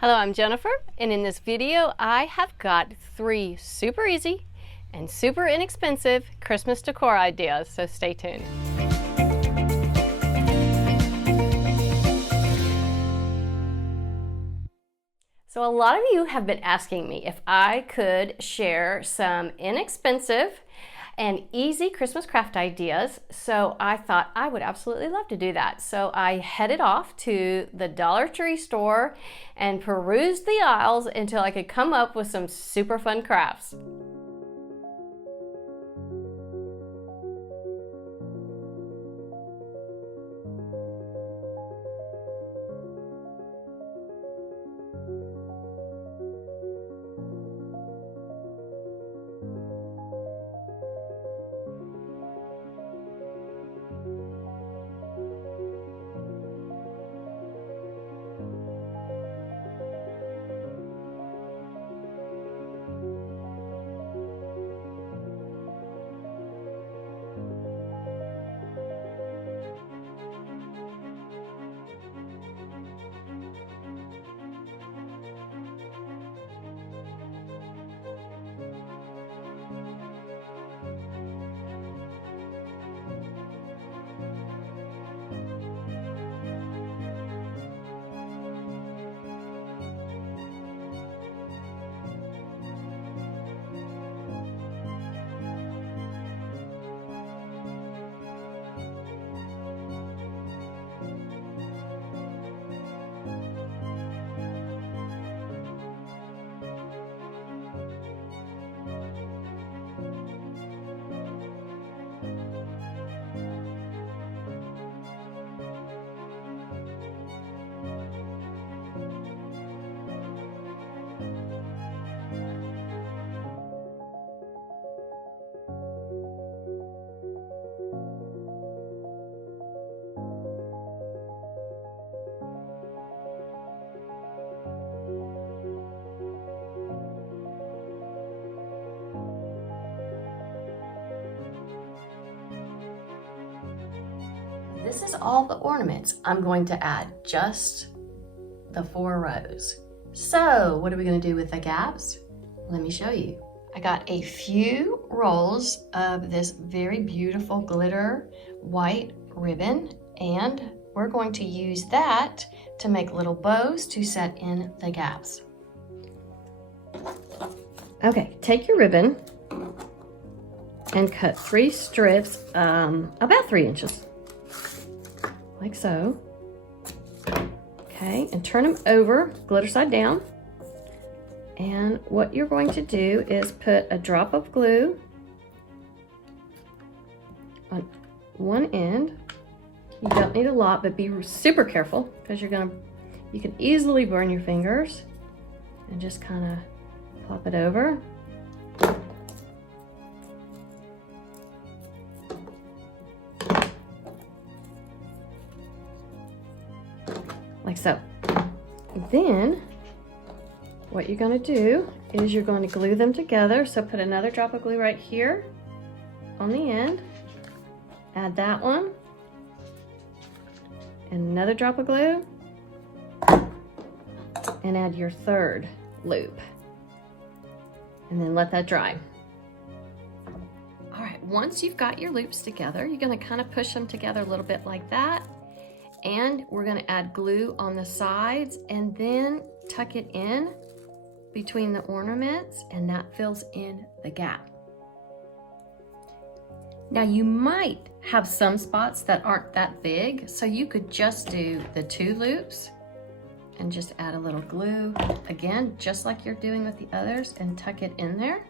Hello, I'm Jennifer, and in this video I have got 3 super easy and super inexpensive Christmas decor ideas, so stay tuned. So a lot of you have been asking me if I could share some inexpensive and easy Christmas craft ideas, so I thought I would absolutely love to do that. So I headed off to the Dollar Tree store and perused the aisles until I could come up with some super fun crafts. This is all the ornaments I'm going to add, just the 4 rows. So what are we going to do with the gaps? Let me show you. I got a few rolls of this very beautiful glitter white ribbon, and we're going to use that to make little bows to set in the gaps. Okay, take your ribbon and cut 3 strips about 3 inches. Like so. Okay, and turn them over, glitter side down. And what you're going to do is put a drop of glue on one end. You don't need a lot, but be super careful because you can easily burn your fingers. And just kind of pop it over. Like so. Then what you're going to do is you're going to glue them together. So put another drop of glue right here on the end. Add that one. And another drop of glue. And add your 3rd loop. And then let that dry. All right, once you've got your loops together, you're going to kind of push them together a little bit like that. And we're going to add glue on the sides and then tuck it in between the ornaments, and that fills in the gap. Now you might have some spots that aren't that big, so you could just do the 2 loops and just add a little glue, again, just like you're doing with the others, and tuck it in there.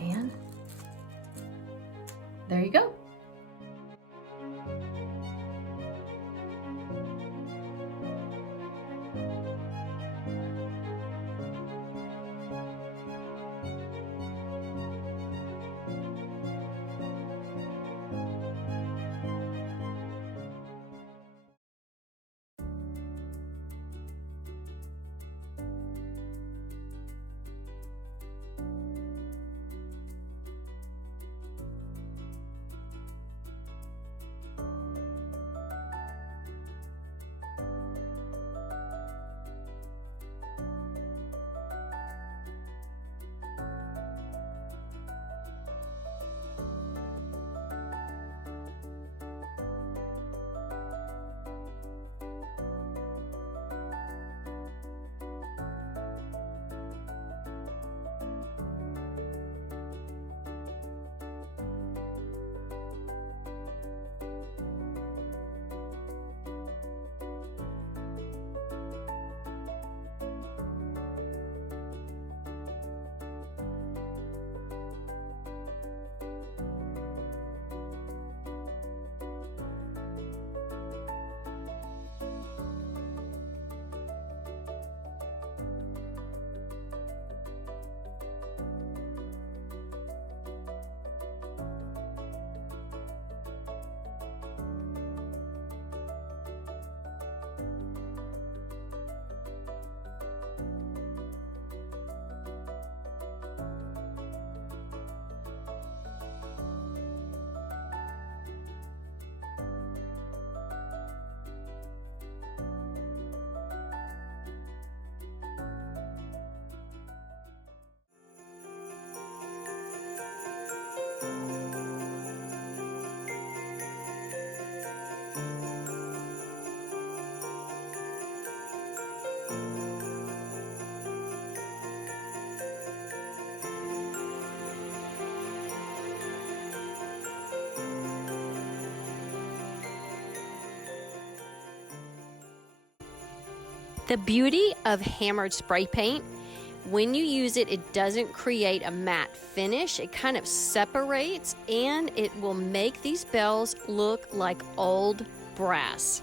And there you go. The beauty of hammered spray paint, when you use it, it doesn't create a matte finish. It kind of separates and it will make these bells look like old brass.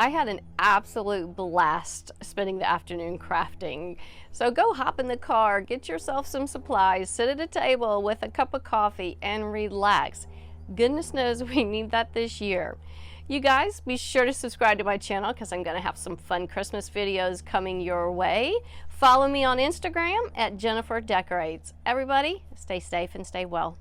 I had an absolute blast spending the afternoon crafting. So go hop in the car, get yourself some supplies, sit at a table with a cup of coffee and relax. Goodness knows we need that this year. You guys, be sure to subscribe to my channel because I'm going to have some fun Christmas videos coming your way. Follow me on Instagram at Jennifer Decorates. Everybody, stay safe and stay well.